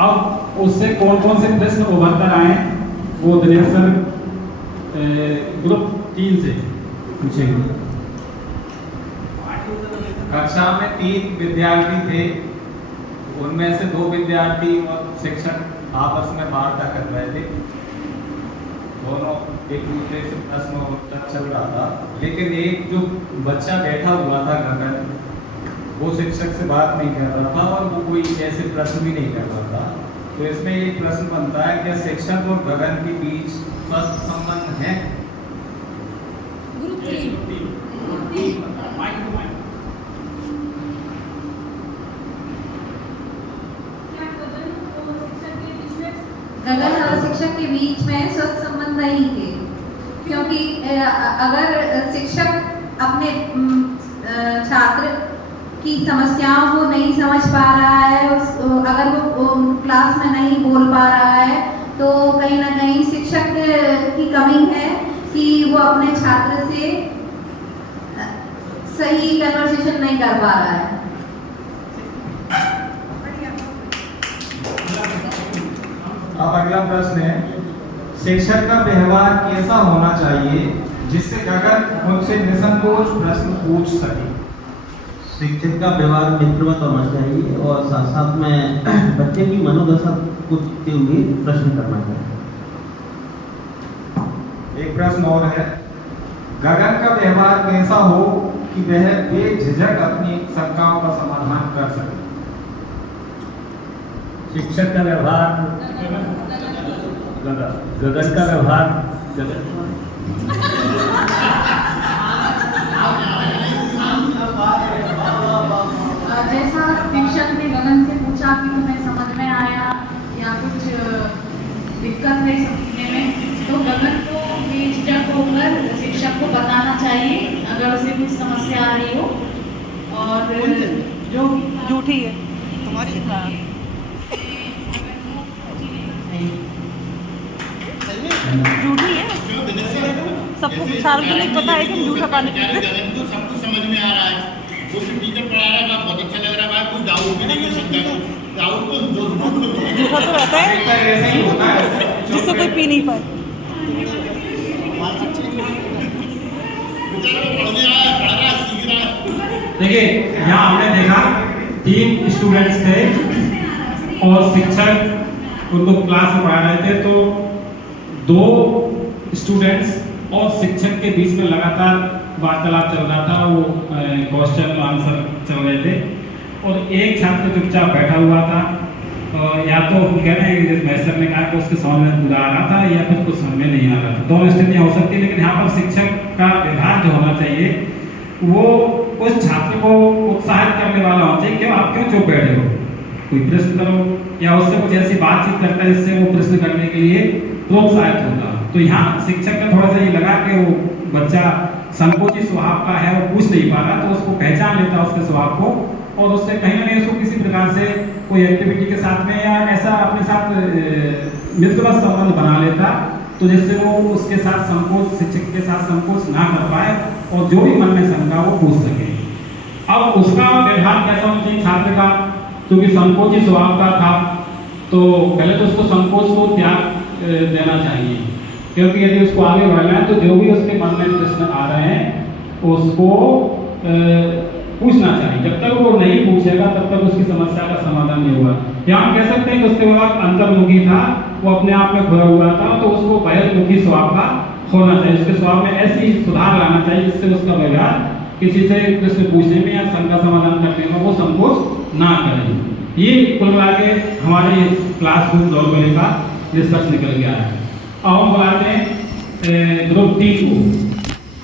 अब उससे कौन कौन से प्रश्न उभर कर आए वो दिनेश सर ग्रुप 3 से पूछेंगे। कक्षा में 3 विद्यार्थी थे, उनमें से 2 विद्यार्थी और शिक्षक आपस में वार्ता कर रहे थे। दोनों एक दूसरे से प्रश्न उत्तर चल रहा था, लेकिन एक जो बच्चा बैठा हुआ था गगन, वो शिक्षक से बात नहीं कर रहा था और वो कोई ऐसे प्रश्न भी नहीं कर रहा था। तो इसमें एक प्रश्न बनता है, क्या शिक्षक और गगन के बीच स्वस्थ संबंध है? गगन और शिक्षक के बीच में स्वस्थ संबंध नहीं थे, क्योंकि अगर शिक्षक अपने छात्र की समस्याओं को नहीं समझ पा रहा है, अगर वो क्लास में नहीं बोल पा रहा है, तो कहीं ना कहीं शिक्षक की कमी है कि वो अपने छात्र से सही कन्वर्सेशन नहीं कर पा रहा है। अब अगला प्रश्न है, शिक्षक का व्यवहार कैसा होना चाहिए जिससे गगन उनसे निसंकोच प्रश्न पूछ सके? शिक्षक का व्यवहार मित्रवत होना चाहिए और साथ साथ में बच्चे की मनोदशा को देखते हुए प्रश्न करना चाहिए। एक प्रश्न और है, गगन का व्यवहार कैसा हो कि वह बेझिझक अपनी शंकाओं का समाधान कर सके? शिक्षक का व्यवहार गगन का व्यवहार जैसा शिक्षक ने गगन से पूछा कि तुम्हें समझ में आया या कुछ दिक्कत है समझने में, तो गगन को बेझिझक होकर शिक्षक को बताना चाहिए अगर उसे कुछ समस्या आ रही हो। और जो झूठी है तुम्हारी झूठी है, सबको सार्वजनिक पता है कि झूठा पानी सब कुछ समझ में आ रहा है, वो टीचर पढ़ा रहा है, बहुत अच्छा लग रहा है, कोई डाउट भी नहीं है, शंका को डाउट को झूठा तो रहता है जिससे कोई पी नहीं पाए। देखिए यहाँ हमने देखा 3 स्टूडेंट्स थे और शिक्षक उनको क्लास में पढ़ा रहे थे, तो 2 स्टूडेंट्स और शिक्षक के बीच में लगातार वार्तालाप चल रहा था, वो क्वेश्चन आंसर चल रहे थे और एक छात्र चुपचाप बैठा हुआ था। या तो हम कह रहे हैं जैसे महेश सर ने कहा कि उसके समझ में पूरा आ रहा था या फिर कुछ समझ में नहीं आ रहा था, दोनों स्थितियाँ हो सकती है। लेकिन यहाँ पर शिक्षक का व्यवहार जो होना चाहिए वो उस छात्र को उत्साहित करने वाला होना चाहिए कि आप क्यों चुप बैठे हो, कोई प्रश्न करो, या उससे कुछ ऐसी बातचीत करता है जिससे वो प्रश्न करने के लिए प्रोत्साहित होगा। तो यहाँ शिक्षक का थोड़ा सा ये लगा कि वो बच्चा संकोची स्वभाव का है, वो पूछ नहीं पा रहा, तो उसको पहचान लेता उसके स्वभाव को और उससे कहीं ना कहीं उसको किसी प्रकार से कोई एक्टिविटी के साथ में या ऐसा अपने साथ मित्रवत संबंध बना लेता, तो जिससे वो उसके साथ संकोच, शिक्षक के साथ संकोच ना कर पाए और जो भी मन में शंका वो पूछ सके। अब उसका व्यवहार कैसा होना चाहिए छात्र का, क्योंकि संकोची स्वभाव का था, तो पहले तो उसको संकोच को त्याग देना चाहिए, क्योंकि यदि उसको आगे बढ़ना है तो जो भी उसके मन में प्रश्न आ रहे हैं उसको पूछना चाहिए। जब तक वो नहीं पूछेगा तब तक उसकी समस्या का समाधान नहीं होगा। या हम कह सकते हैं कि उसके बाद अंतर्मुखी था, वो अपने आप में खोया हुआ था, तो उसको बहिर्मुखी स्वभाव का होना चाहिए। उसके स्वभाव में ऐसी सुधार लाना चाहिए जिससे उसका व्यवहार किसी से प्रश्न पूछने में या शंका समाधान करने में वो संकोच ना करें। ये कुल मिला के हमारे इस क्लासरूम दौड़ने का निष्कर्ष निकल गया है। अब हम बुलाते हैं ग्रुप 3 को।